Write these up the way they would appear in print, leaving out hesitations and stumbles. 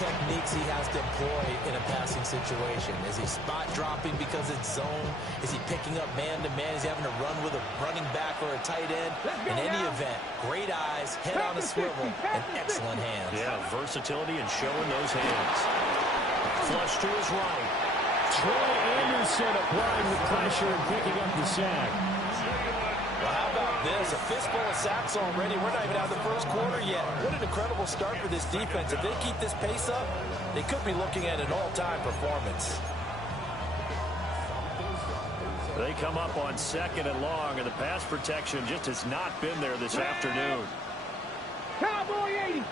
techniques he has to employ in a passing situation. Is he spot dropping because it's zone? Is he picking up man-to-man? Is he having to run with a running back or a tight end? In any event, great eyes, head on a swivel, and excellent hands. Yeah, versatility and showing those hands. Flush to his right. Troy Anderson applying the pressure and picking up the sack. Well, how about this? A fistful of sacks already. We're not even out of the first quarter yet. What an incredible start for this defense. If they keep this pace up, they could be looking at an all-time performance. They come up on 2nd and long, and the pass protection just has not been there this afternoon. Cowboy 80.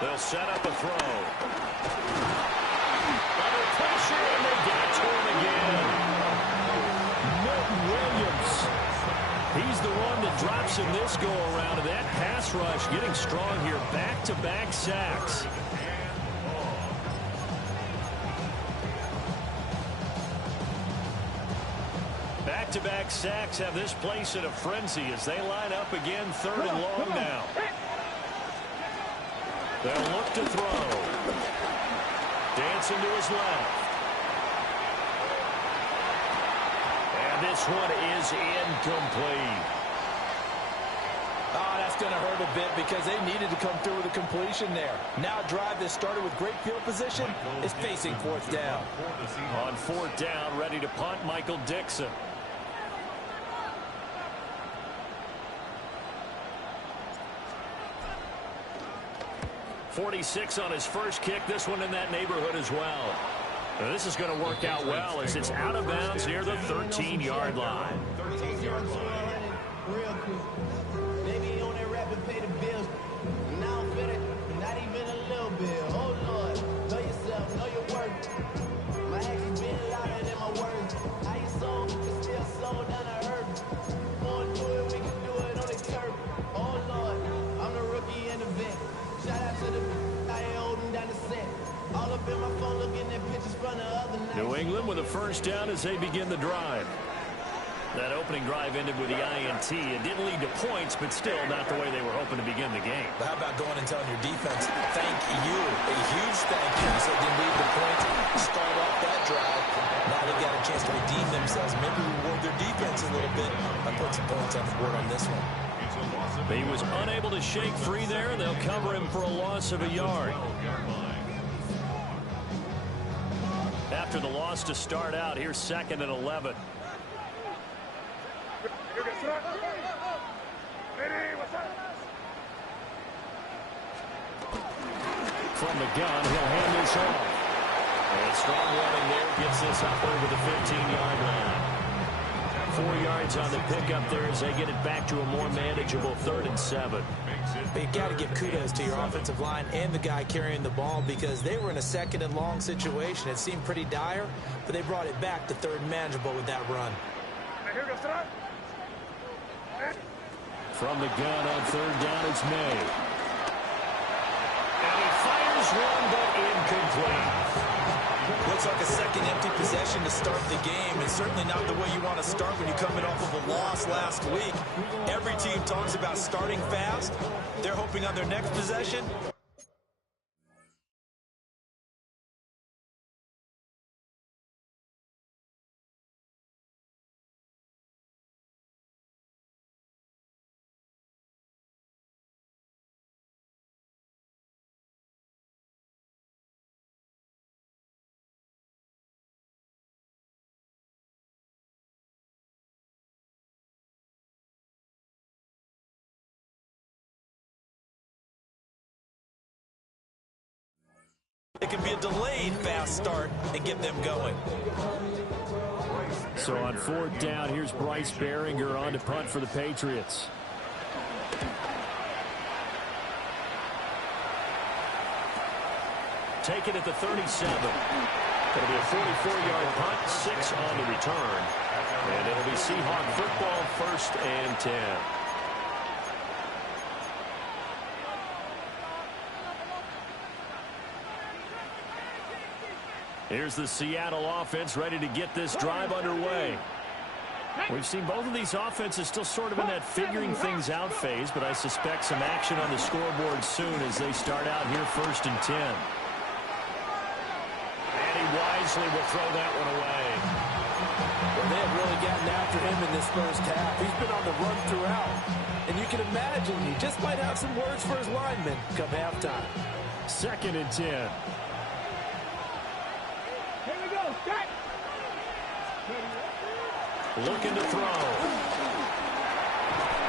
They'll set up a throw. Under pressure, and they get it to him again. Milton Williams. He's the one that drops in this go-around, and that pass rush getting strong here. Back-to-back sacks. Back-to-back sacks have this place in a frenzy as they line up again 3rd and long now. They'll look to throw. Dancing to his left. And this one is incomplete. Oh, that's going to hurt a bit because they needed to come through with a completion there. Now a drive that started with great field position is facing 4th down. On 4th down, ready to punt, Michael Dixon. .46 on his first kick. This one in that neighborhood as well. Now, this is going to work out well as it's out of bounds near the 13-yard line. Real quick. Maybe on that rap and pay the bills. Now I'm fit it, not even a little bit. Oh Lord, know yourself, know your worth. My actions been louder than my words. How you sold, can still slow down the earth. Wanna do it, we can do it on the turf. Oh Lord, I'm the rookie in the vet. Shout out to the I ain't holding down the set. All up in my phone looking at pictures from the other night. New England with a first down as they begin the drive. That opening drive ended with the INT. It didn't lead to points, but still not the way they were hoping to begin the game. But how about going and telling your defense, thank you, a huge thank you. So they didn't lead the points, start off that drive. Now they got a chance to redeem themselves, maybe reward their defense a little bit by putting some points on the board on this one. He was unable to shake free there. They'll cover him for a loss of a yard. After the loss to start out, here's 2nd and 11. From the gun, he'll hand this off. And strong running there gets this up over the 15-yard line. 4 yards on the pickup there as they get it back to a more manageable 3rd and 7. But you got to give kudos to your offensive line and the guy carrying the ball because they were in a 2nd and long situation. It seemed pretty dire, but they brought it back to 3rd and manageable with that run. From the gun on 3rd down, it's May. And he fires one, but incomplete. Looks like a second empty possession to start the game, and certainly not the way you want to start when you're coming off of a loss last week. Every team talks about starting fast. They're hoping on their next possession. It can be a delayed fast start and get them going. So on 4th down, here's Bryce Baringer on to punt for the Patriots. Take it at the 37. It'll be a 44-yard punt, 6 on the return. And it'll be Seahawk football, 1st and 10. Here's the Seattle offense ready to get this drive underway. We've seen both of these offenses still sort of in that figuring things out phase, but I suspect some action on the scoreboard soon as they start out here 1st and 10. And he wisely will throw that one away. Well, they have really gotten after him in this first half. He's been on the run throughout. And you can imagine he just might have some words for his linemen come halftime. 2nd and 10. Here we go. Set. Looking to throw.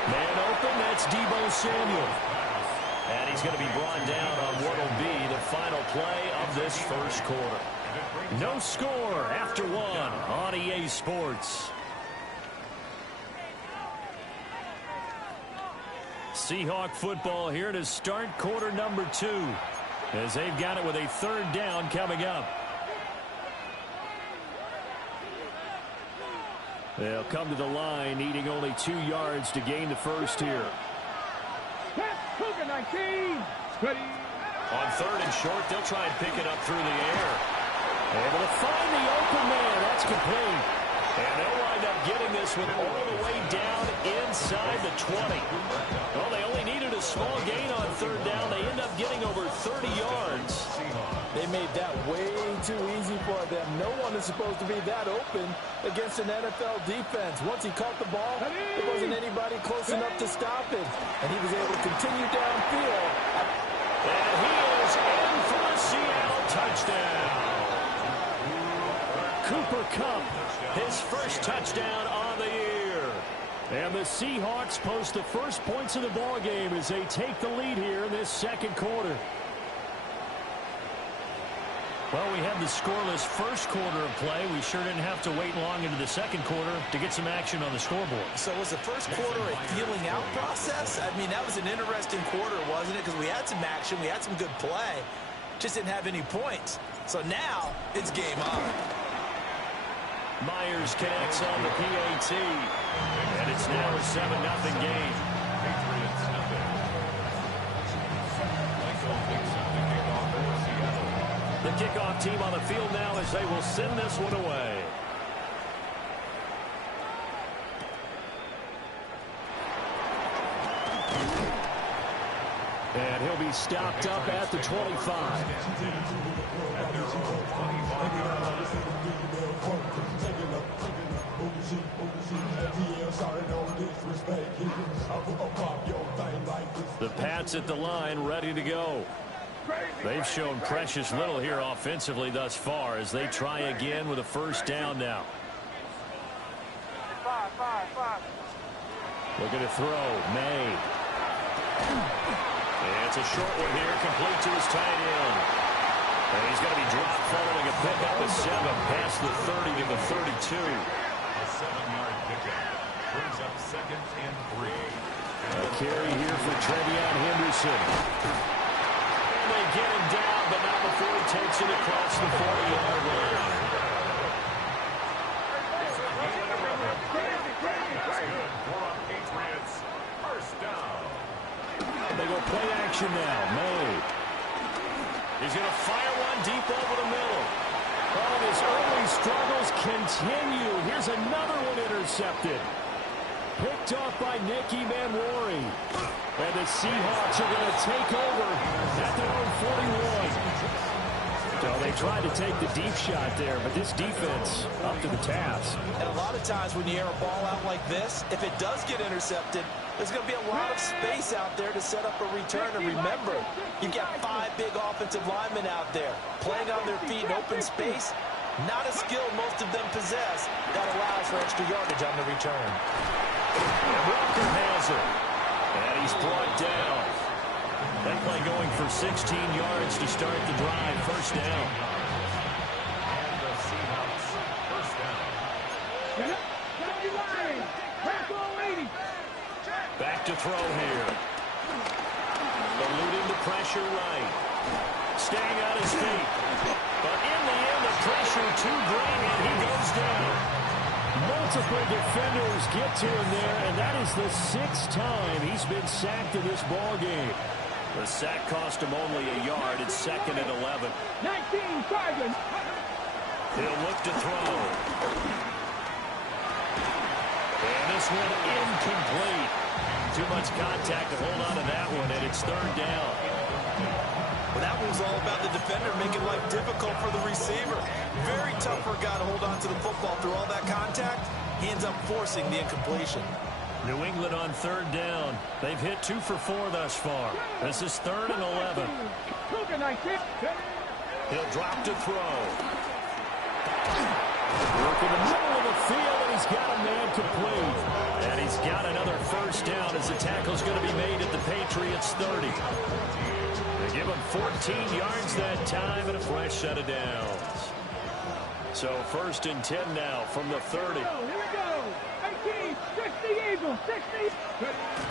Man open, that's Deebo Samuel. And he's going to be brought down on what will be the final play of this first quarter. No score after 1 on EA Sports. Seahawk football here to start quarter number 2 as they've got it with a 3rd down coming up. They'll come to the line needing only 2 yards to gain the first here. Cougar 19. Ready. On 3rd and short, they'll try and pick it up through the air. Able to find the open man. That's complete. And they'll wind up getting this one all the way down inside the 20. Well, they only needed a small gain on 3rd down. They end up getting over 30 yards. They made that way too easy for them. No one is supposed to be that open against an NFL defense. Once he caught the ball, there wasn't anybody close enough to stop him. And he was able to continue downfield. And he is in for a Seattle touchdown. Cooper Kupp, his first touchdown on the year. And the Seahawks post the first points of the ball game as they take the lead here in this second quarter. Well, we had the scoreless first quarter of play. We sure didn't have to wait long into the second quarter to get some action on the scoreboard. So was the first quarter a feeling out process? I mean, that was an interesting quarter, wasn't it? Because we had some action, we had some good play, just didn't have any points. So now it's game on. Myers connects on the PAT, and it's now a 7-0 game. The kickoff team on the field now as they will send this one away. And he'll be stopped up at the 25. The Pats at the line, ready to go. They've shown precious little here offensively thus far as they try again with a first down now. Looking to throw, May. And it's a short one here, complete to his tight end. And he's going to be dropped following a pickup of 7 past the 30 to the 32. A 7-yard pickup brings up 2nd and 3. A carry here for Trevion Henderson. And they get him down, but not before he takes it across the 40-yard line. First down. They go play action now. May. He's going to fire one deep over the middle. Oh, his early struggles continue. Here's another one intercepted. Picked off by Nicky Manwari. And the Seahawks are going to take over at their own 41. So they tried to take the deep shot there, but this defense up to the task. And a lot of times when you air a ball out like this, if it does get intercepted, there's going to be a lot of space out there to set up a return. And remember, you've got 5 big offensive linemen out there playing on their feet in open space. Not a skill most of them possess. That allows for extra yardage on the return. Walker has it. And he's brought down. That play going for 16 yards to start the drive. First down. And the Seahawks first down. Back to throw here. Eluding the pressure right. Staying on his feet. But in the end, the pressure too great, and he goes down. Multiple defenders get to him there, and that is the 6th time he's been sacked in this ball game. The sack cost him only a yard. It's 2nd and 11. 19 seconds. He'll look to throw. And this one incomplete. Too much contact to hold on to that one, and it's third down. Well, that one was all about the defender making life difficult for the receiver. Very tough for a guy to hold on to the football through all that contact. He ends up forcing the incompletion. New England on third down. They've hit 2 for 4 thus far. This is 3rd and 11. He'll drop to throw. Work in the middle of the field, and he's got a man complete. And he's got another first down as the tackle's going to be made at the Patriots 30. They give him 14 yards that time and a fresh set of downs. So 1st and 10 now from the 30. Here we go. 18, 60, Eagles, 60.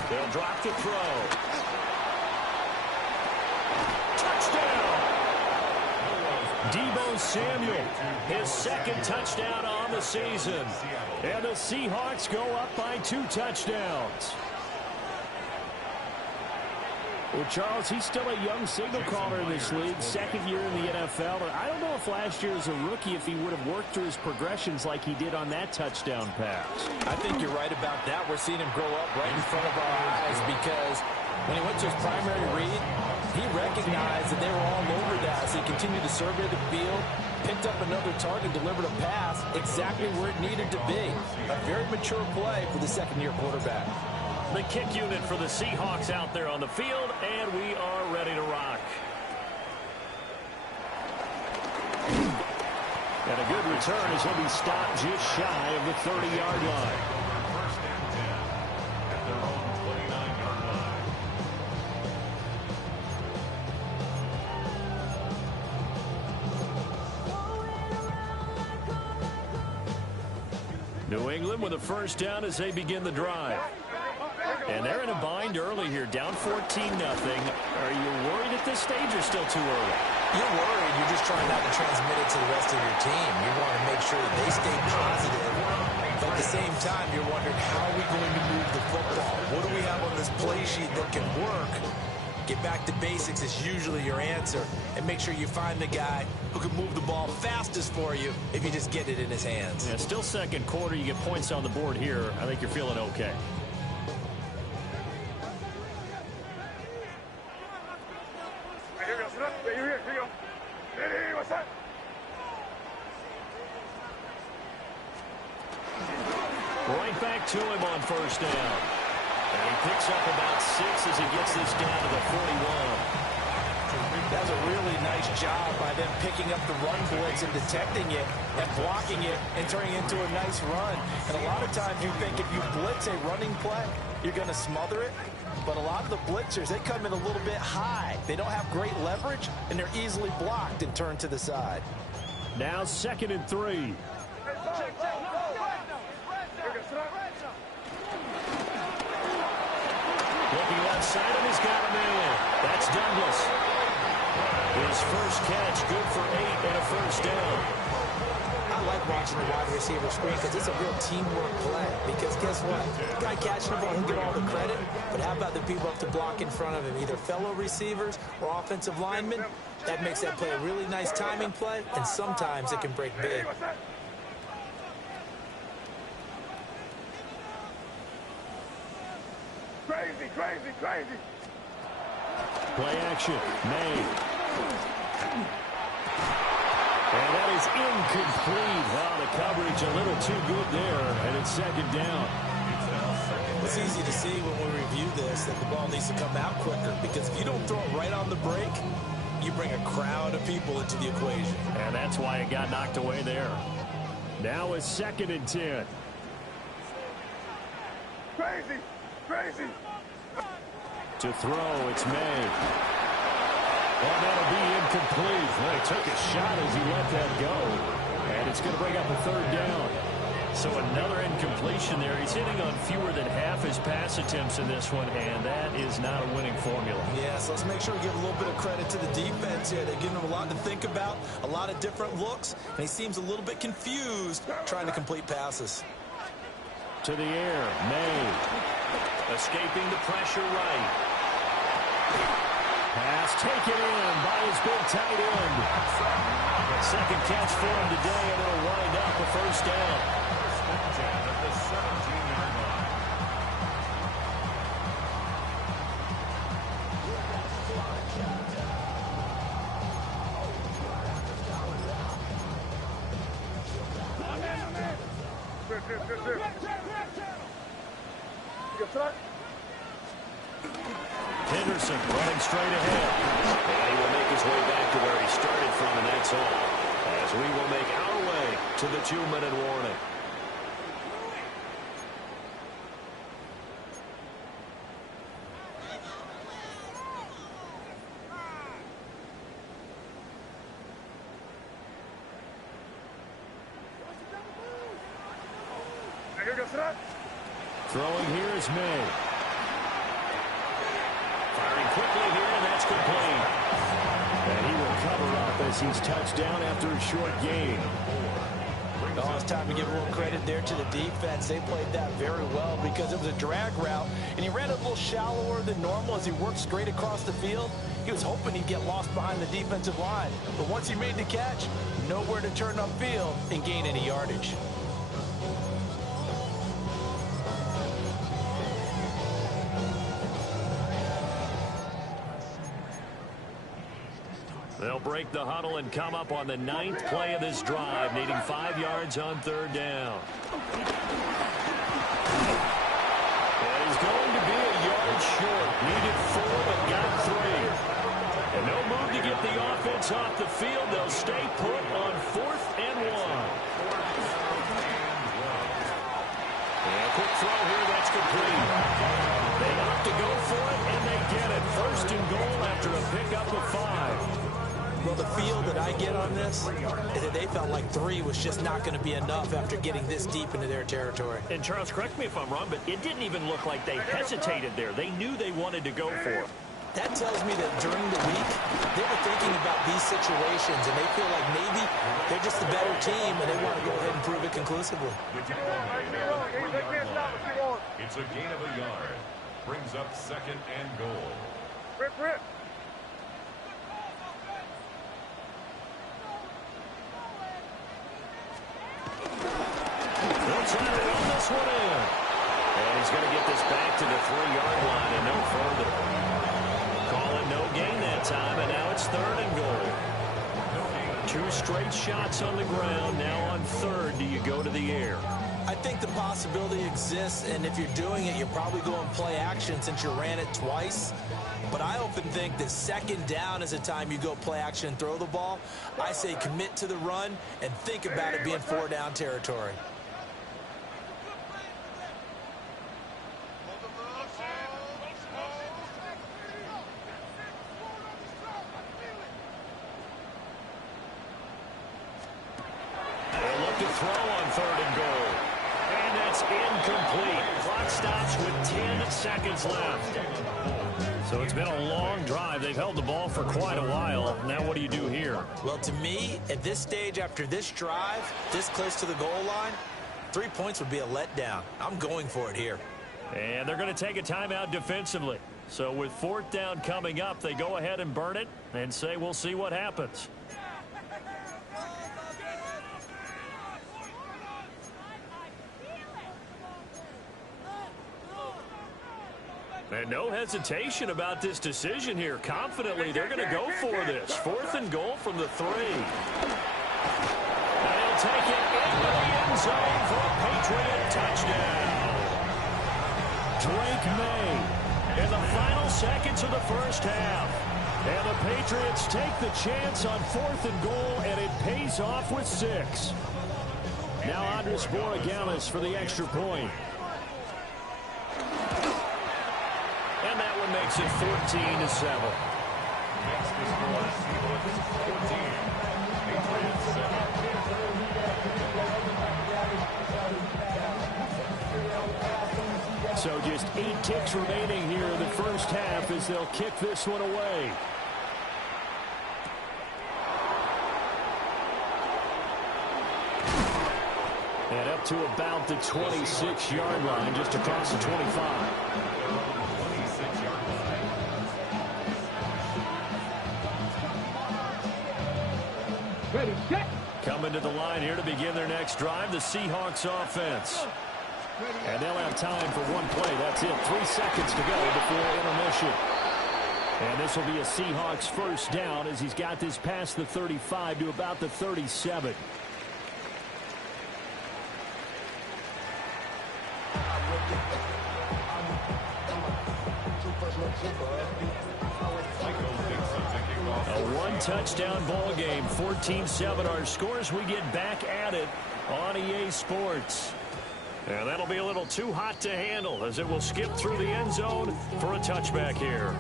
They'll drop to throw. Touchdown! Deebo Samuel, his 2nd touchdown on the season. And the Seahawks go up by 2 touchdowns. Well, Charles, he's still a young signal caller in this league, 2nd year in the NFL. But I don't know if last year as a rookie, if he would have worked through his progressions like he did on that touchdown pass. I think you're right about that. We're seeing him grow up right in front of our eyes because when he went to his primary read, he recognized that they were all over that. So he continued to survey the field, picked up another target, delivered a pass exactly where it needed to be. A very mature play for the 2nd-year quarterback. The kick unit for the Seahawks out there on the field, and we are ready to rock. And a good return as he'll be stopped just shy of the 30-yard line. 1st and 10 at their own 29-yard line. New England with a first down as they begin the drive. And they're in a bind early here, down 14-0. Are you worried at this stage or still too early? You're worried. You're just trying not to transmit it to the rest of your team. You want to make sure that they stay positive. But at the same time, you're wondering, how are we going to move the football? What do we have on this play sheet that can work? Get back to basics is usually your answer. And make sure you find the guy who can move the ball fastest for you if you just get it in his hands. Yeah, still 2nd quarter. You get points on the board here. I think you're feeling okay. Right back to him on first down. And he picks up about 6 as he gets this down to the 41. That's a really nice job by them picking up the run blitz and detecting it and blocking it and turning it into a nice run. And a lot of times you think if you blitz a running play, you're going to smother it. But a lot of the blitzers, they come in a little bit high. They don't have great leverage, and they're easily blocked and turned to the side. Now 2nd and 3. Looking left side, and he's got a man. That's Douglas. His first catch, good for 8 and a first down. I like watching the wide receiver screen because it's a real teamwork play. Because guess what? The guy catching the ball, he'll get all the credit. But how about the people up to block in front of him, either fellow receivers or offensive linemen? That makes that play a really nice timing play, and sometimes it can break big. Crazy, crazy, crazy. Play action, May. And that is incomplete. Wow, the coverage a little too good there, and it's 2nd down. It's easy to see when we review this that the ball needs to come out quicker, because if you don't throw it right on the break, you bring a crowd of people into the equation. And that's why it got knocked away there. Now it's 2nd and 10. Crazy, crazy. To throw, it's May. Oh, that'll be incomplete. Well, he took a shot as he let that go. And it's going to bring up a 3rd down. So another incompletion there. He's hitting on fewer than half his pass attempts in this one, and that is not a winning formula. Yeah, so let's make sure we give a little bit of credit to the defense here. They're giving him a lot to think about, a lot of different looks, and he seems a little bit confused trying to complete passes. To the air, May. Escaping the pressure right. Pass taken in by his big tight end. 2nd catch for him today, and it'll wind up a first down. At the 17-yard Henderson running straight ahead. And he will make his way back to where he started from, and that's all. As we will make our way to the 2-minute warning. Throwing here is May. Firing quickly here, and that's complete. And he will cover up as he's touched down after a short gain. Oh, it's time to give a little credit there to the defense. They played that very well because it was a drag route, and he ran a little shallower than normal as he worked straight across the field. He was hoping he'd get lost behind the defensive line. But once he made the catch, nowhere to turn upfield and gain any yardage. They'll break the huddle and come up on the 9th play of this drive, needing 5 yards on 3rd down. And he's going to be a yard short. Needed 4, but got 3. And no move to get the offense off the field. They'll stay put on 4th and 1. And a quick throw here, that's complete. They opt to go for it, and they get it. 1st and goal after a pickup of 5. Well, the feel that I get on this is that they felt like 3 was just not going to be enough after getting this deep into their territory. And Charles, correct me if I'm wrong, but it didn't even look like they hesitated there. They knew they wanted to go for it. That tells me that during the week, they were thinking about these situations, and they feel like maybe they're just the better team, and they want to go ahead and prove it conclusively. It's a gain of a yard. Brings up 2nd and goal. Rip. They'll try to run this one in. And he's going to get this back to the 3-yard line and no further. Calling no gain that time, and now it's 3rd and goal. 2 straight shots on the ground. Now on 3rd, do you go to the air? I think the possibility exists, and if you're doing it, you're probably going play action since you ran it twice. But I often think that 2nd down is a time you go play action and throw the ball. I say commit to the run and think about it being 4-down territory. They'll look to throw on 3rd and goal. And that's incomplete. Clock stops with 10 seconds left. So it's been a long drive. They've held the ball for quite a while. Now what do you do here? Well, to me, at this stage after this drive, this close to the goal line, 3 points would be a letdown. I'm going for it here. And they're going to take a timeout defensively. So with 4th down coming up, they go ahead and burn it and say we'll see what happens. And no hesitation about this decision here. Confidently, they're going to go for this. 4th and goal from the 3. And he'll take it into the end zone for a Patriot touchdown. Drake May in the final seconds of the 1st half. And the Patriots take the chance on 4th and goal, and it pays off with 6. Now Andres Borogalis for the extra point. And that one makes it 14-7. Next is score, Seahawks 14, Patriots 7. So just 8 ticks remaining here in the 1st half as they'll kick this one away. And up to about the 26-yard line, just across the 25. Ready, set. Coming to the line here to begin their next drive, the Seahawks offense. And they'll have time for one play. That's it. 3 seconds to go before intermission. And this will be a Seahawks 1st down as he's got this past the 35 to about the 37. A one-touchdown ball game, 14-7 our scores. We get back at it on EA Sports. And that'll be a little too hot to handle as it will skip through the end zone for a touchback here.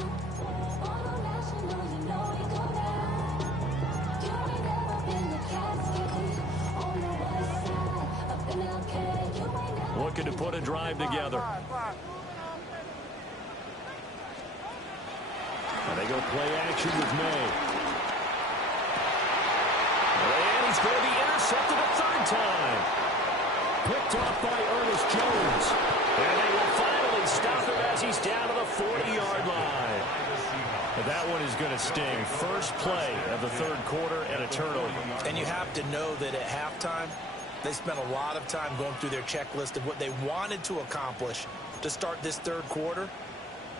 Looking to put a drive together. And they go play action with May. And he's going to be intercepted a third time. Picked off by Ernest Jones. And they will finally stop him as he's down to the 40-yard line. And that one is going to sting. First play of the third quarter and a turnover. And you have to know that at halftime, they spent a lot of time going through their checklist of what they wanted to accomplish to start this third quarter.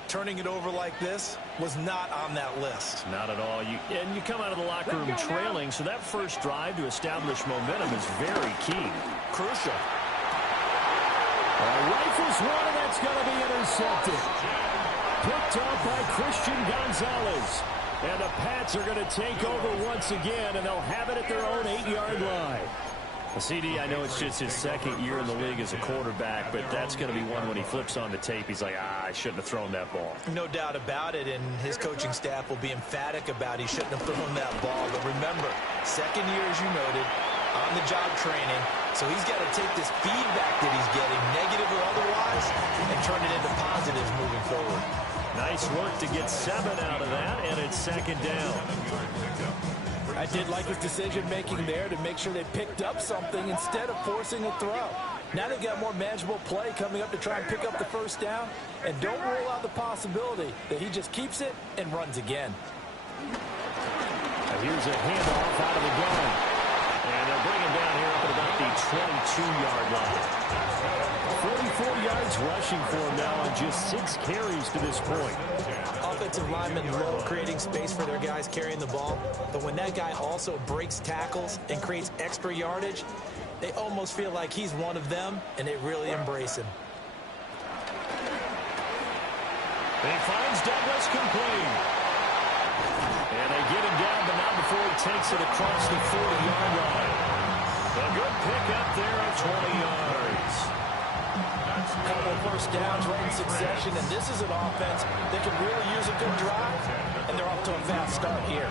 Turning it over like this was not on that list. Not at all. And you come out of the locker room trailing, so that first drive to establish momentum is very key. Crucial. Rifles one, and that's going to be intercepted. Picked off by Christian Gonzalez. And the Pats are going to take over once again, and they'll have it at their own 8-yard line. CD, I know it's just his second year in the league as a quarterback, but that's going to be one when he flips on the tape. He's like, I shouldn't have thrown that ball. No doubt about it, and his coaching staff will be emphatic about he shouldn't have thrown that ball. But remember, second year, as you noted, on-the-job training, so he's got to take this feedback that he's getting, negative or otherwise, and turn it into positives moving forward. Nice work to get 7 out of that, and it's second down. I did like his decision-making there to make sure they picked up something instead of forcing a throw. Now they've got more manageable play coming up to try and pick up the first down, and don't rule out the possibility that he just keeps it and runs again. And here's a handoff out of the gun. And they'll bring him down here up at about the 22-yard line. 44 yards rushing for him now on just 6 carries to this point. Offensive linemen love creating space for their guys carrying the ball, but when that guy also breaks tackles and creates extra yardage, they almost feel like he's one of them, and they really embrace him. He finds Douglas complete. And they get him down, but not before he takes it across the 40-yard line. A good pick up there of 20 yards. Couple first downs right in succession, and this is an offense that can really use a good drive, and they're off to a fast start here.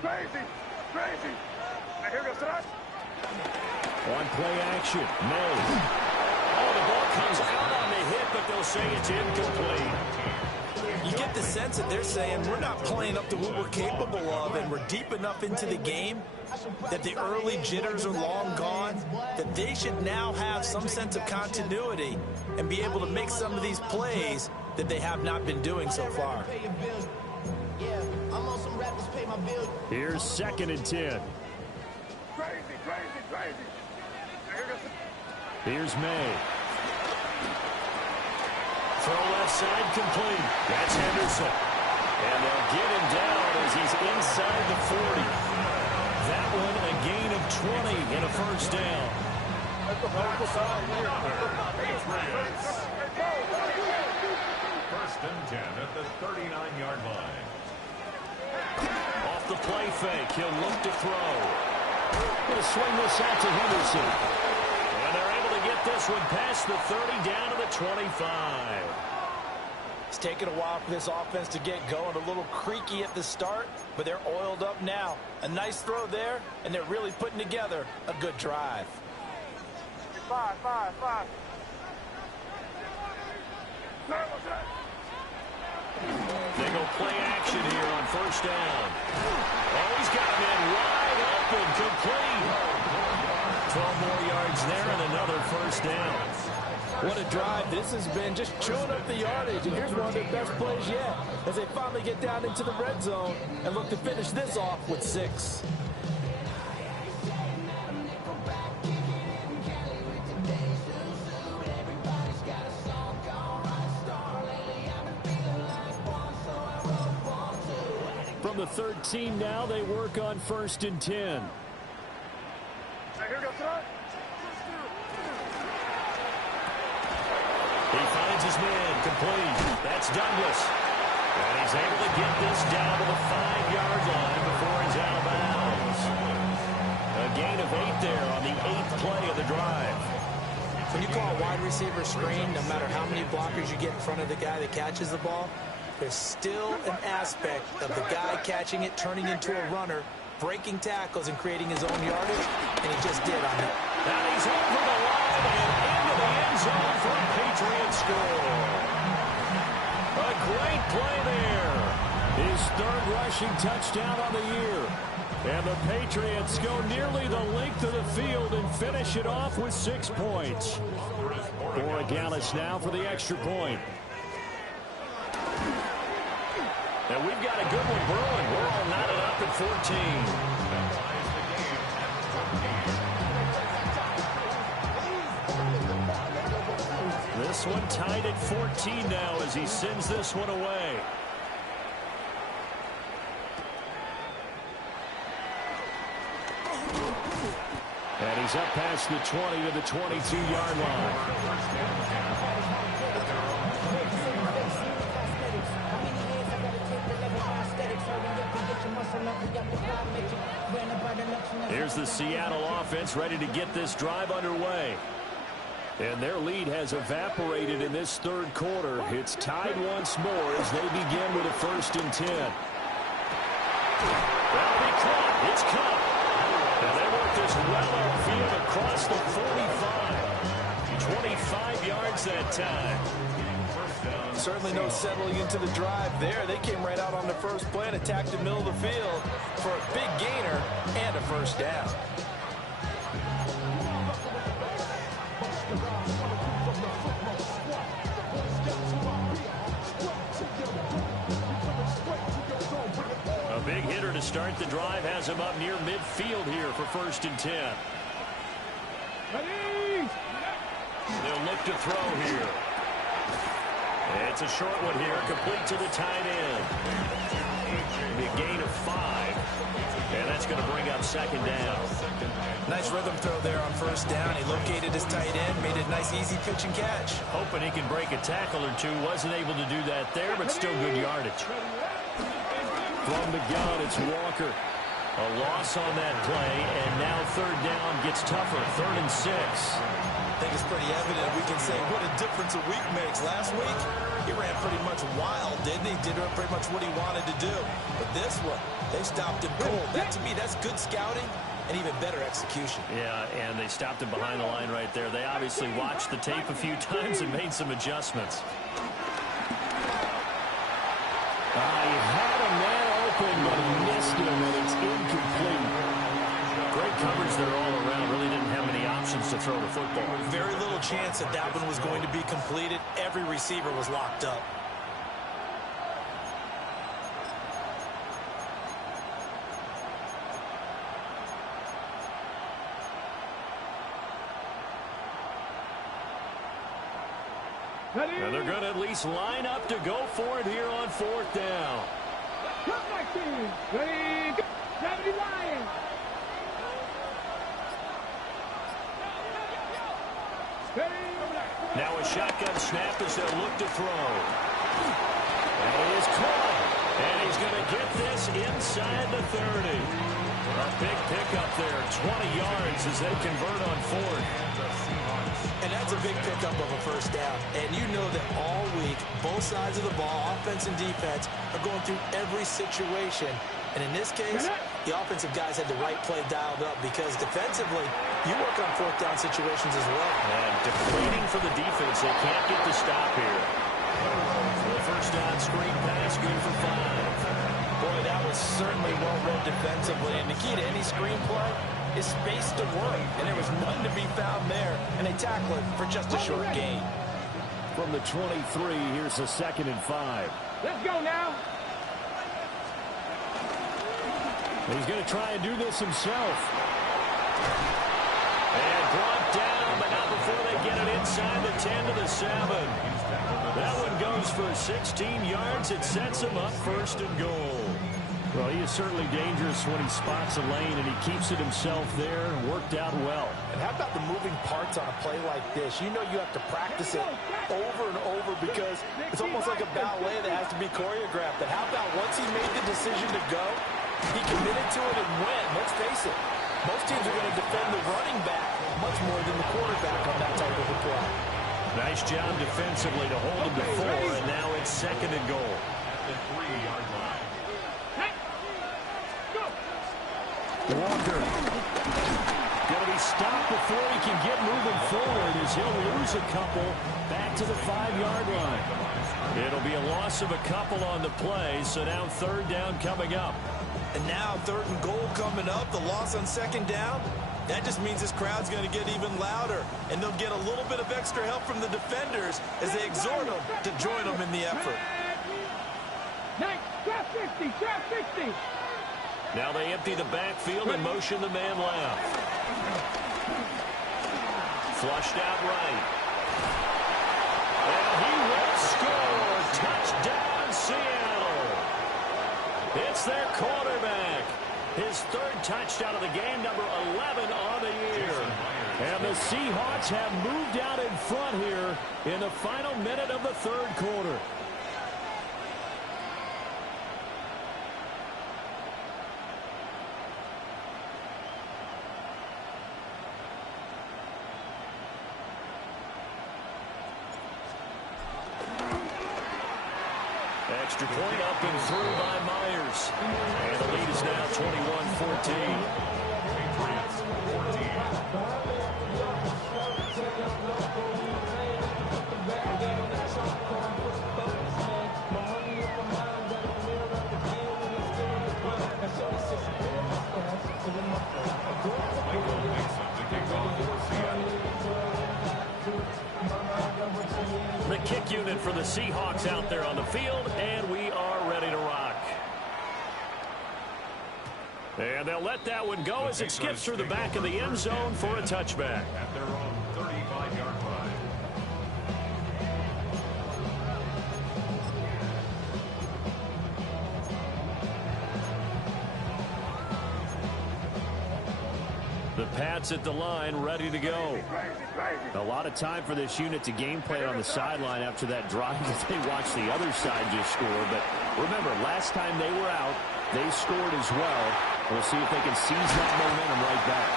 Crazy. Now here goes that. On play action, May. Oh, the ball comes out on the hit, but they'll say it's incomplete. You get the sense that they're saying we're not playing up to what we're capable of, and we're deep enough into the game that the early jitters are long gone, that they should now have some sense of continuity and be able to make some of these plays that they have not been doing so far. Here's 2nd and 10. Crazy. Here's May. Throw left side complete. That's Henderson. And they'll get him down as he's inside the 40. That one a gain of 20 and a first down. First and 10 at the 39-yard line. Off the play fake, he'll look to throw. He'll swing this out to Henderson. And they're able to get this one past the 30 down to the 25. It's taken a while for this offense to get going. A little creaky at the start, but they're oiled up now. A nice throw there, and they're really putting together a good drive. Five. They go play action here on first down. Oh, he's got him in wide open, complete. 12 more yards there and another first down. What a drive this has been, just chewing up the yardage. And here's one of their best plays yet as they finally get down into the red zone and look to finish this off with 6. From the 13 now. They work on 1st and 10. He finds his man, complete. That's Douglas. And he's able to get this down to the 5-yard line before he's out of bounds. A gain of 8 there on the 8th play of the drive. When you call a wide receiver screen, no matter how many blockers you get in front of the guy that catches the ball, there's still an aspect of the guy catching it, turning into a runner, breaking tackles and creating his own yardage, and he just did on that. And he's over the line and into the end zone for a Patriot score. A great play there. His 3rd rushing touchdown on the year. And the Patriots go nearly the length of the field and finish it off with 6 points. Borregales now for the extra point. And we've got a good one brewing. We're all knotted up at 14. This one tied at 14 now as he sends this one away. And he's up past the 20 to the 22-yard line. Here's the Seattle offense ready to get this drive underway. And their lead has evaporated in this 3rd quarter. It's tied once more as they begin with a 1st and 10. That'll be caught. It's caught. And they work this well outfield across the 45. 25 yards that time. Certainly no settling into the drive there. They came right out on the first play and attacked the middle of the field for a big gainer and a 1st down. A big hitter to start the drive has him up near midfield here for 1st and 10. They'll look to throw here. It's a short one here, complete to the tight end. A gain of 5, and that's going to bring up 2nd down. Nice rhythm throw there on 1st down. He located his tight end, made it a nice easy pitch and catch. Hoping he can break a tackle or two. Wasn't able to do that there, but still good yardage. From the gun, it's Walker. A loss on that play, and now 3rd down gets tougher. 3rd and 6. I think it's pretty evident. We can say what a difference a week makes. Last week, he ran pretty much wild, didn't he? Did pretty much what he wanted to do. But this one, they stopped him cold. That, to me, that's good scouting and even better execution. Yeah, and they stopped him behind the line right there. They obviously watched the tape a few times and made some adjustments. He had a man open, but he missed him, and it's incomplete. Great coverage there all around. Really didn't have many options to throw the football. Very little chance that that one was going to be completed. Every receiver was locked up. And they're going to at least line up to go for it here on 4th down. Come back team. Ready, go. 70 Lions. Now a shotgun snap as they'll look to throw. And he is caught. And he's going to get this inside the 30. A big pickup there, 20 yards as they convert on 4th. And that's a big pickup of a 1st down. And you know that all week, both sides of the ball, offense and defense, are going through every situation. And in this case, the offensive guys had the right play dialed up because defensively, you work on 4th down situations as well. And deflating for the defense. They can't get the stop here. The 1st down screen pass, good for 5. Boy, that was certainly well read defensively. And the key to any screen play is space to work. And there was none to be found there. And they tackle it for just a short gain. From the 23, here's a 2nd and 5. Let's go now. He's going to try and do this himself. And brought down, but not before they get it inside the 10 to the 7. That one goes for 16 yards. It sets him up 1st and goal. Well, he is certainly dangerous when he spots a lane, and he keeps it himself there. Worked out well. And how about the moving parts on a play like this? You know you have to practice it over and over because it's almost like a ballet that has to be choreographed. And how about once he made the decision to go, he committed to it and went. Let's face it, most teams are going to defend the running back much more than the quarterback on that type of a play. Nice job defensively to hold him to 4, and now it's 2nd and goal. At the 3-yard line. Walker going to be stopped before he can get moving forward as he'll lose a couple back to the 5-yard line. It'll be a loss of a couple on the play, so now 3rd down coming up. And now 3rd and goal coming up, the loss on 2nd down. That just means this crowd's going to get even louder, and they'll get a little bit of extra help from the defenders as they exhort them to join them in the effort. Nice. Drop 50. Drop 50. Now they empty the backfield and motion the man left. Flushed out right. And he will score. Touchdown, Seattle. It's their quarterback. His 3rd touchdown of the game, number 11 on the year. And the Seahawks have moved out in front here in the final minute of the 3rd quarter. Extra point up and through by Myers. And the lead is now 21-14. Patriots 14. The kick unit for the Seahawks out there on the field, and we are ready to rock. And they'll let that one go as it skips through the back of the end zone for a touchback. At their own 35-yard line. The Pats at the line, ready to go. A lot of time for this unit to game plan on the sideline after that drive that they watched the other side just score. But remember, last time they were out, they scored as well. We'll see if they can seize that momentum right back.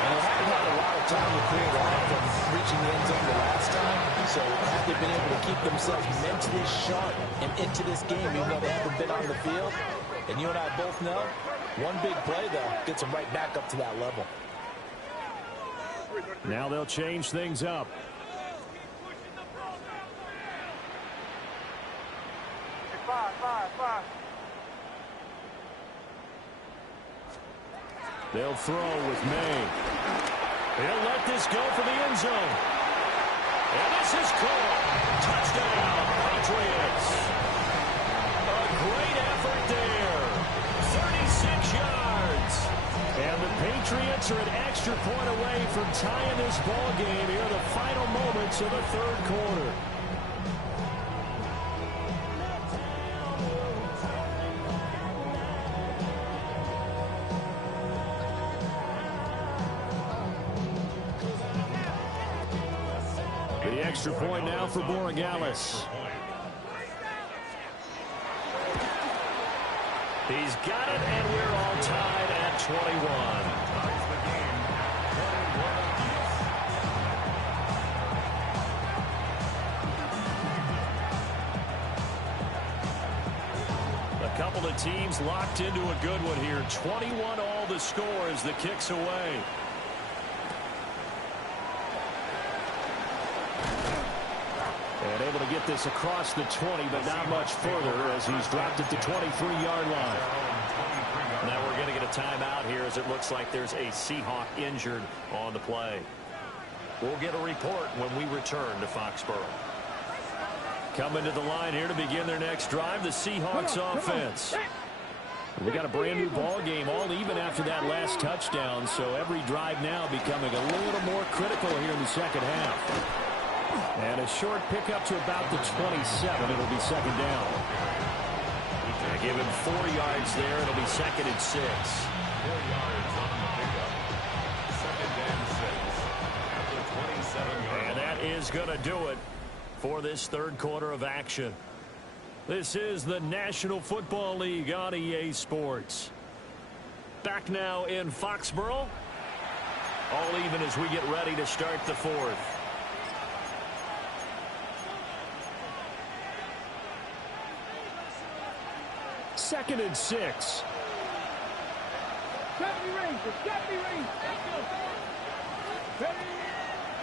And they haven't had a lot of time to clear out from reaching the end zone the last time. So have they been able to keep themselves mentally sharp and into this game, even though they haven't been on the field? And you and I both know, one big play, though, gets them right back up to that level. Now they'll change things up. They'll throw with May. He'll let this go for the end zone. And this is caught. Touchdown, Patriots. A great effort there. 36 yards. And the Patriots are an extra point away from tying this ball game here in the final moments of the 3rd quarter. The extra point now for Borregales. He's got it, and we're all tied at 21. Ties the game at 21 apiece. A couple of teams locked into a good one here. 21 all the score as the kick's away. And able to get this across the 20, but not much further as he's dropped at the 23-yard line. Now we're going to get a timeout here as it looks like there's a Seahawk injured on the play. We'll get a report when we return to Foxborough. Coming to the line here to begin their next drive, the Seahawks offense. We got a brand new ball game, all even after that last touchdown, so every drive now becoming a little more critical here in the second half. And a short pickup to about the 27. It'll be 2nd down. give him 4 yards there. It'll be 2nd and 6. 4 yards on the pickup. 2nd and 6. At the 27-yard And that is going to do it for this third quarter of action. This is the National Football League on EA Sports. Back now in Foxborough. All even as we get ready to start the fourth. Second and 6. 70 range.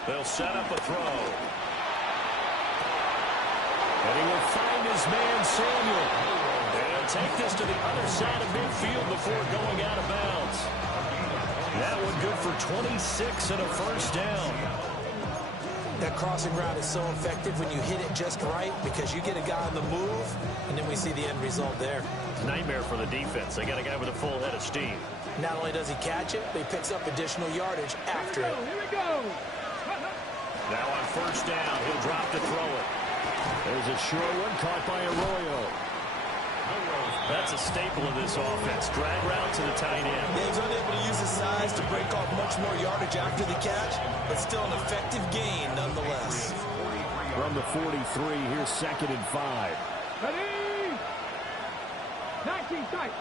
They'll set up a throw. And he will find his man, Samuel. And he'll take this to the other side of midfield before going out of bounds. That one good for 26 and a first down. That crossing route is so effective when you hit it just right because you get a guy on the move, and then we see the end result there. Nightmare for the defense. They got a guy with a full head of steam. Not only does he catch it, but he picks up additional yardage after it. Here we go. Now on first down, he'll drop to throw it. There's a short one caught by Arroyo. That's a staple of this offense. Drag route to the tight end. Yeah, he's unable to use his size to break off much more yardage after the catch, but still an effective gain nonetheless. From the 43, here's 2nd and 5. Ready? 19 tight.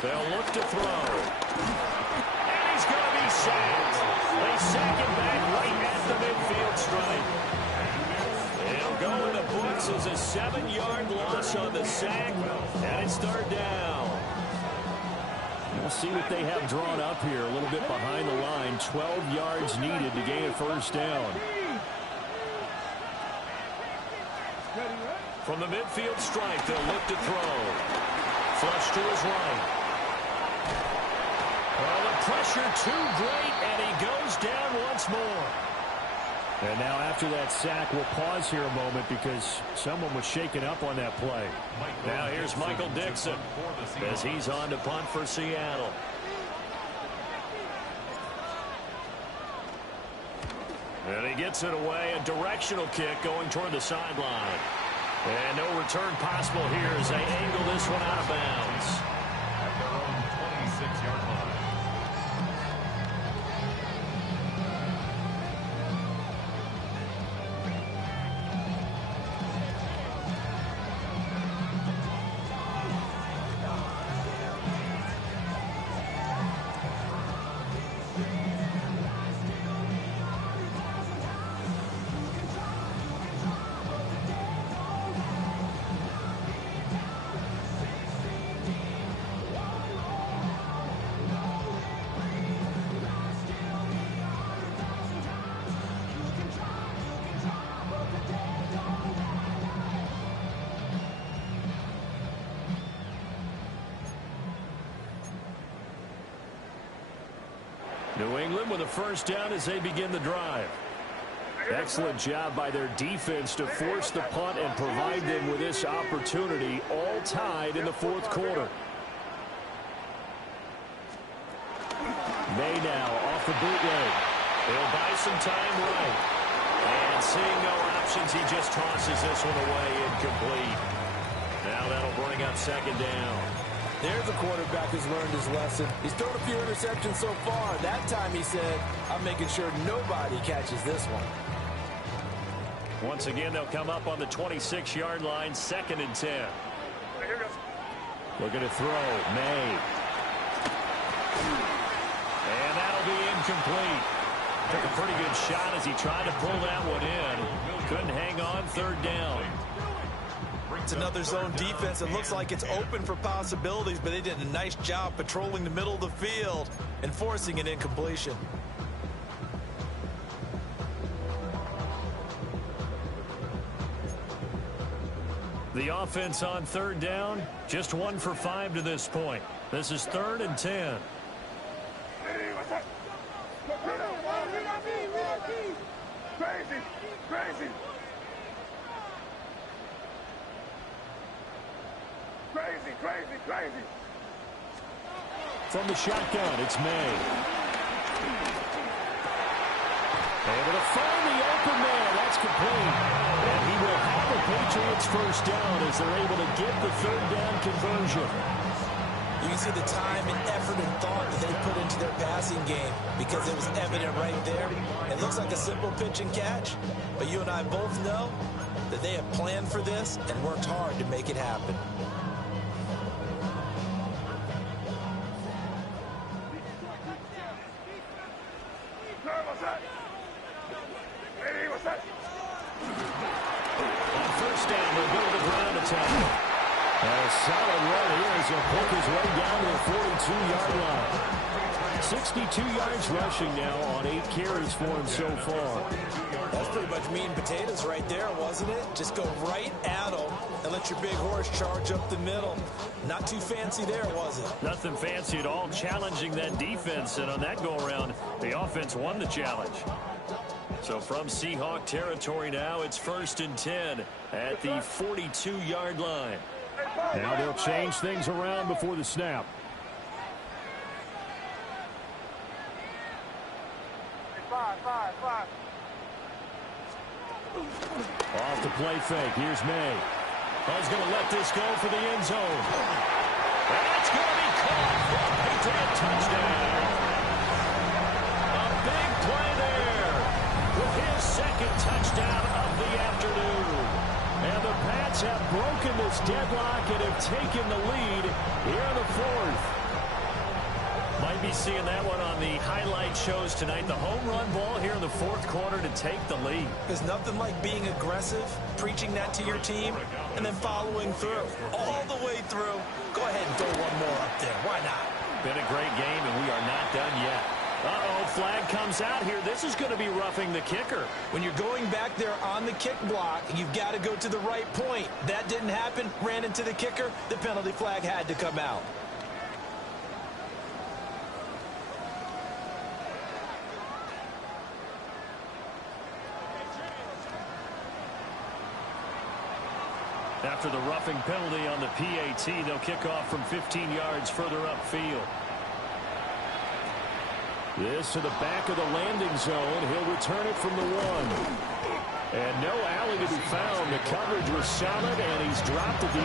They'll look to throw. And he's going to be sacked. They sack him back right at the midfield stripe. It'll go in the books as a 7-yard loss on the sack, and it's third down. We'll see what they have drawn up here a little bit behind the line. 12 yards needed to gain a first down. From the midfield stripe, they'll look to throw. Flush to his right. Well, the pressure too great, and he goes down once more. And now after that sack, we'll pause here a moment because someone was shaken up on that play. Now here's Michael Dixon as he's on to punt for Seattle. And he gets it away, a directional kick going toward the sideline. And no return possible here as they angle this one out of bounds. at their own 26-yard line. New England with a first down as they begin the drive. Excellent job by their defense to force the punt and provide them with this opportunity, all tied in the fourth quarter. May now off the bootleg. He'll buy some time right. And seeing no options, he just tosses this one away incomplete. Now that'll bring up second down. There's a quarterback who's learned his lesson. He's thrown a few interceptions so far. That time he said, I'm making sure nobody catches this one. Once again, they'll come up on the 26-yard line, 2nd and 10. Looking to throw, May. And that'll be incomplete. Took a pretty good shot as he tried to pull that one in. Couldn't hang on, third down. It's another zone defense. It looks like it's open for possibilities, but they did a nice job patrolling the middle of the field and forcing an incompletion. The offense on third down, just 1 for 5 to this point. This is 3rd and 10. Crazy. From the shotgun, it's May. Able to find the open man. That's complete. And he will have a big Patriots first down as they're able to get the third down conversion. You can see the time and effort and thought that they put into their passing game because it was evident right there. It looks like a simple pitch and catch, but you and I both know that they have planned for this and worked hard to make it happen. On first down, they'll go to the ground attack. And a solid run here as he'll poke his way down to the 42-yard line. 62 yards rushing now on 8 carries for him so far. That's pretty much meat and potatoes right there, wasn't it? Just go right at them and let your big horse charge up the middle. Not too fancy there, was it? Nothing fancy at all, challenging that defense. And on that go-around, the offense won the challenge. So from Seahawk territory now, it's 1st and 10 at the 42-yard line. Now they'll change things around before the snap. Off the play fake. Here's May. He's going to let this go for the end zone. That's going to be caught for a Patriot touchdown. A big play there with his second touchdown of the afternoon. And the Pats have broken this deadlock and have taken the lead here in the 4th. Might be seeing that one on the highlight shows tonight. The home run ball here in the 4th quarter to take the lead. There's nothing like being aggressive, preaching that to your team, and then following through. All the way through. Go ahead and throw one more up there. Why not? Been a great game, and we are not done yet. Uh-oh, flag comes out here. This is going to be roughing the kicker. When you're going back there on the kick block, you've got to go to the right point. That didn't happen. Ran into the kicker. The penalty flag had to come out. After the roughing penalty on the PAT, they'll kick off from 15 yards further upfield. This to the back of the landing zone. He'll return it from the 1. And no alley to be found. The coverage was solid, and he's dropped at the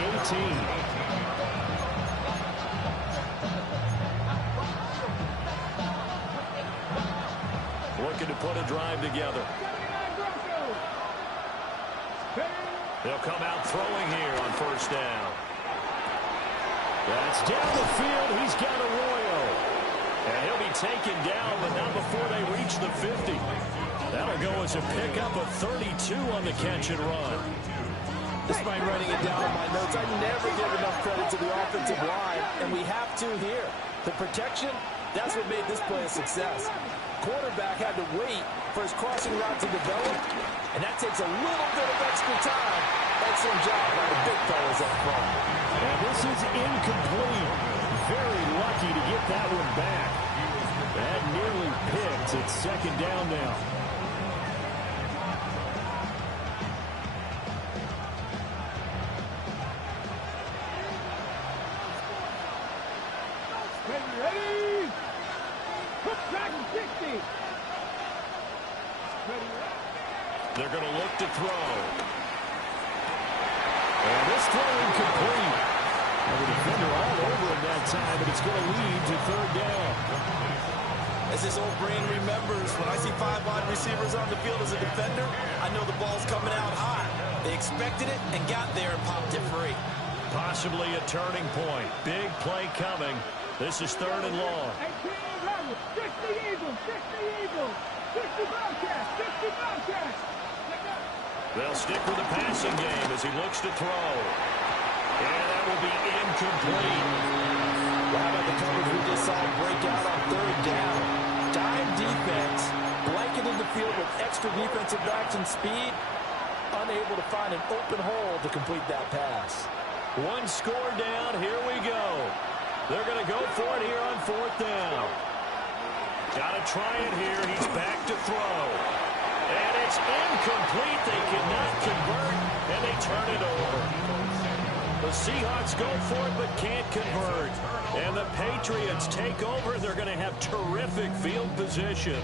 18. Looking to put a drive together. They'll come out throwing here on first down. That's down the field. He's got Arroyo. And he'll be taken down, but not before they reach the 50. That'll go as a pickup of 32 on the catch and run. Despite writing it down in my notes, I never give enough credit to the offensive line, and we have to here. The protection, that's what made this play a success. Quarterback had to wait for his crossing route to develop, and that takes a little bit of extra time. Excellent job by the big fellas up front. And this is incomplete. Very lucky to get that one back. That nearly picked. It's 2nd down now. Ready? Put back 60. They're going to look to throw. And this throw incomplete. And the defender all over him that time, but it's going to lead to 3rd down. As this old brain remembers, when I see 5 wide receivers on the field as a defender, I know the ball's coming out hot. They expected it and got there and popped it free. Possibly a turning point. Big play coming. This is 3rd and long. 60 Eagles, 60 Eagles, 60 Bobcats, 60 Bobcats. They'll stick with the passing game as he looks to throw. And that will be incomplete. How about the coverage we just saw break out on 3rd down? Dime defense, blanketed the field with extra defensive backs and speed, unable to find an open hole to complete that pass. 1 score down. Here we go. They're going to go for it here on 4th down. Got to try it here. He's back to throw. And it's incomplete. They cannot convert, and they turn it over. The Seahawks go for it but can't convert. And the Patriots take over. They're going to have terrific field position.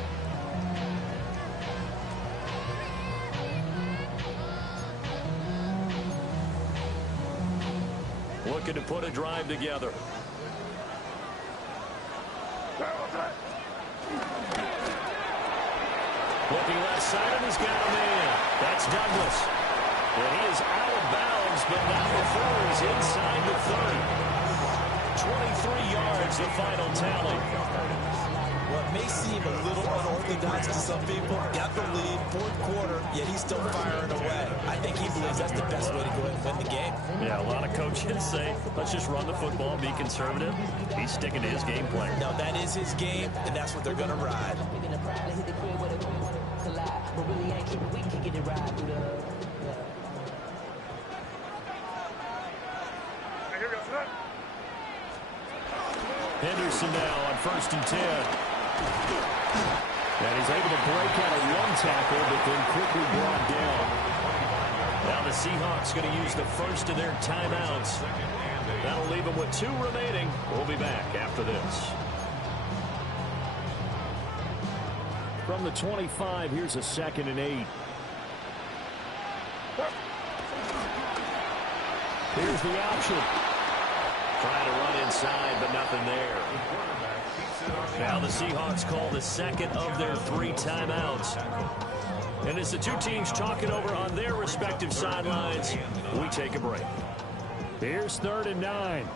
looking to put a drive together. Looking left side, and he's got a man. That's Douglas. And he is out of bounds, but not before he's inside the 30. 23 yards, the final tally. What may seem a little unorthodox to some people, got the lead, fourth quarter, yet he's still firing away. I think he believes that's the best way to go ahead and win the game. Yeah, a lot of coaches say, let's just run the football, be conservative. He's sticking to his game plan. Now, that is his game, and that's what they're going to ride. Henderson now on 1st and 10. And he's able to break out of one tackle, but then quickly brought down. Now the Seahawks going to use the first of their timeouts. That'll leave them with 2 remaining. We'll be back after this. From the 25, here's a 2nd and 8. Here's the option. Trying to run inside, but nothing there. Now the Seahawks call the second of their 3 timeouts. And as the 2 teams talking over on their respective sidelines, we take a break. Here's 3rd and 9.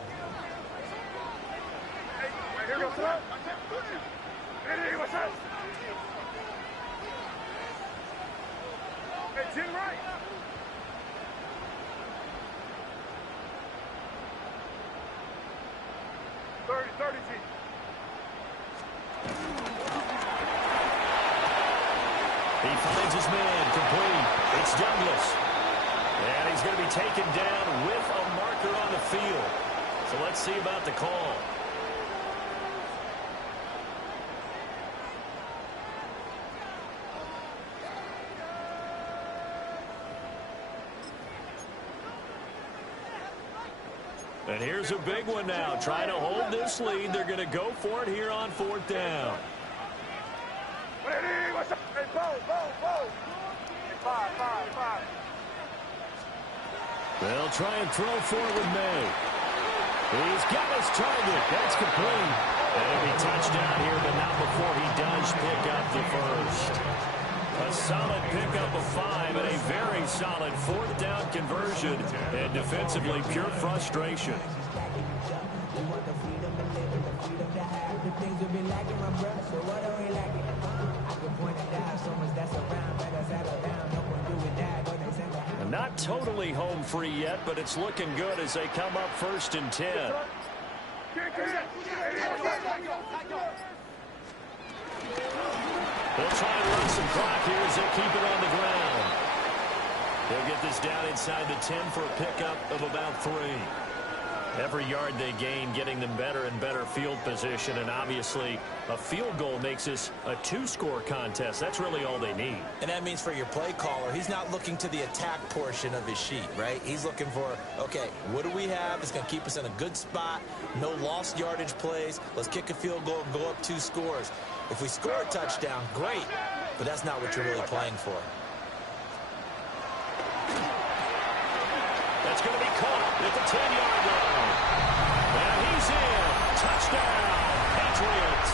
Right. He finds his man complete. It's Douglas. And he's going to be taken down with a marker on the field. So let's see about the call. And here's a big one now. Trying to hold this lead. They're going to go for it here on 4th down. They'll try and throw for it with May. He's got his target. That's complete. And it'll be touchdown here, but not before he does pick up the first. A solid pickup of 5 and a very solid 4th down conversion. And defensively, pure frustration. Not totally home free yet, but it's looking good as they come up 1st and 10. They'll try and run some clock here as they keep it on the ground. They'll get this down inside the 10 for a pickup of about 3. Every yard they gain, getting them better and better field position, and obviously a field goal makes this a 2-score contest. That's really all they need. And that means for your play caller, he's not looking to the attack portion of his sheet, right? He's looking for, okay, what do we have? It's going to keep us in a good spot. No lost yardage plays. Let's kick a field goal and go up 2 scores. If we score a touchdown, great, but that's not what you're really playing for. That's going to be caught at the 10-yard line. And he's in. Touchdown, Patriots.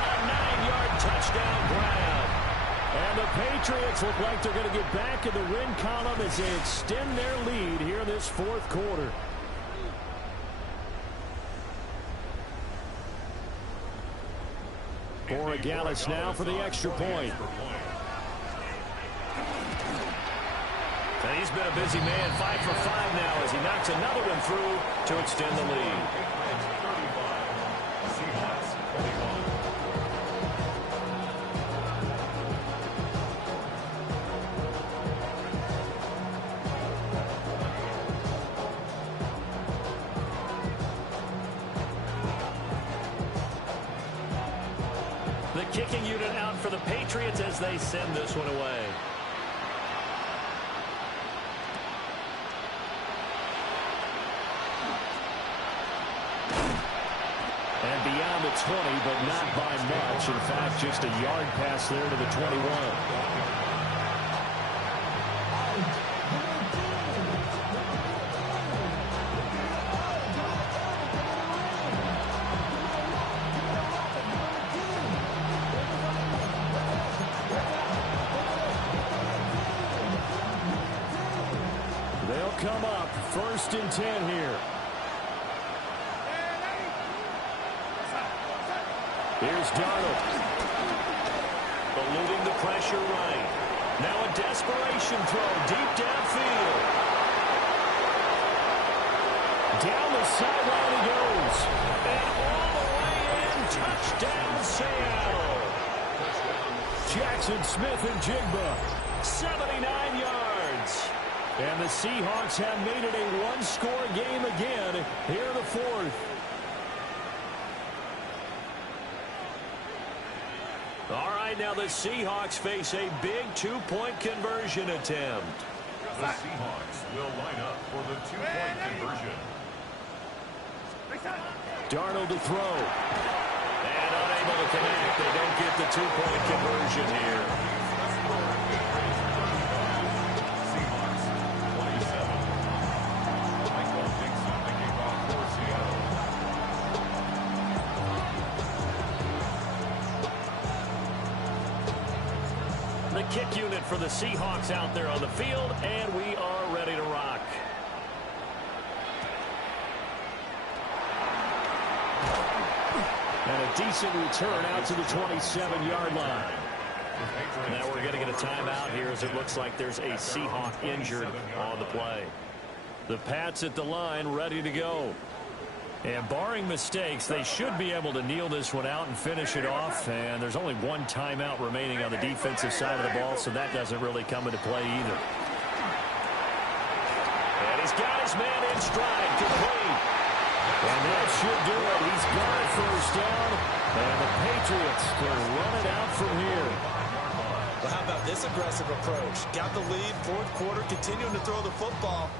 A 9-yard touchdown grab. And the Patriots look like they're going to get back in the win column as they extend their lead here in this 4th quarter. Borregales now for the extra point. And he's been a busy man, 5 for 5 now as he knocks another one through to extend the lead. The kicking unit out for the Patriots as they send this one away. And beyond the 20, but not by much. In fact, just a yard pass there to the 21. come up. 1st and 10 here. Here's Darnold. Eluding the pressure right. Now a desperation throw deep downfield. Down the sideline he goes. And all the way in. Touchdown, Seattle. Jackson Smith-Njigba. 79 yards. And the Seahawks have made it a one-score game again here in the 4th. All right, now the Seahawks face a big two-point conversion attempt. The Seahawks will line up for the two-point conversion. Darnold to throw. And unable to connect. They don't get the two-point conversion here. Seahawks 27. Michael Dixon the kickoff for Seattle. The kick unit for the Seahawks out there on the field, and we are ready to rock. And a decent return out to the 27-yard line. Now we're going to get a timeout here as it looks like there's a Seahawk injured on the play. The Pats at the line ready to go. And barring mistakes, they should be able to kneel this one out and finish it off. And there's only one timeout remaining on the defensive side of the ball, so that doesn't really come into play either. And he's got his man in stride, complete. And that should do it. He's got it, 1st down. And the Patriots can run it out from here. Well, how about this aggressive approach? Got the lead, 4th quarter, continuing to throw the football.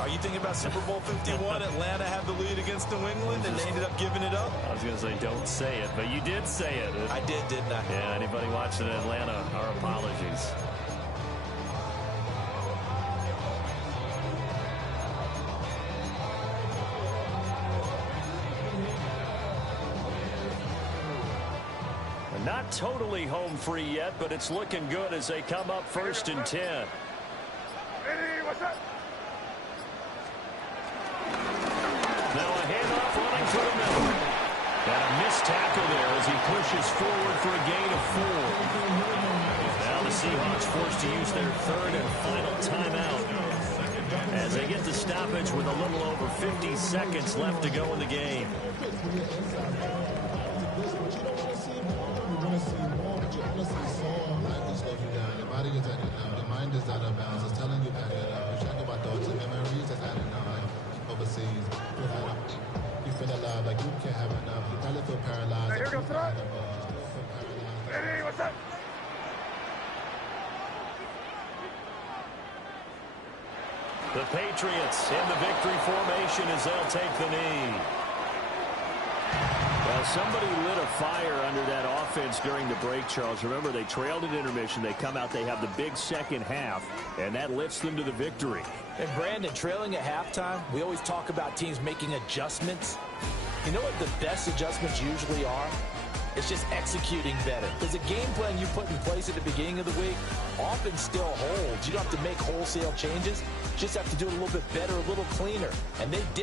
Are you thinking about Super Bowl 51? Atlanta had the lead against New England, and they ended up giving it up? I was going to say, don't say it, but you did say it. I did, didn't I? Yeah, anybody watching in Atlanta, our apologies. Not totally home free yet, but it's looking good as they come up 1st and 10. Now a handoff running through the middle. And a missed tackle there as he pushes forward for a gain of 4. Now the Seahawks forced to use their 3rd and final timeout as they get the stoppage with a little over 50 seconds left to go in the game. Your body is at it now. Your mind is out of bounds. It's telling you back it up. You check about thoughts and memories that's adding up. Overseas, you feel alive like you can't have enough. You probably feel paralyzed. Hey, here goes throw. Hey, what's up? The Patriots in the victory formation as they'll take the knee. Well, somebody lit a fire under that offense during the break, Charles. Remember, they trailed at intermission. They come out, they have the big second half, and that lifts them to the victory. And Brandon, trailing at halftime, we always talk about teams making adjustments. You know what the best adjustments usually are? It's just executing better. Because the game plan you put in place at the beginning of the week often still holds. You don't have to make wholesale changes. You just have to do it a little bit better, a little cleaner. And they did.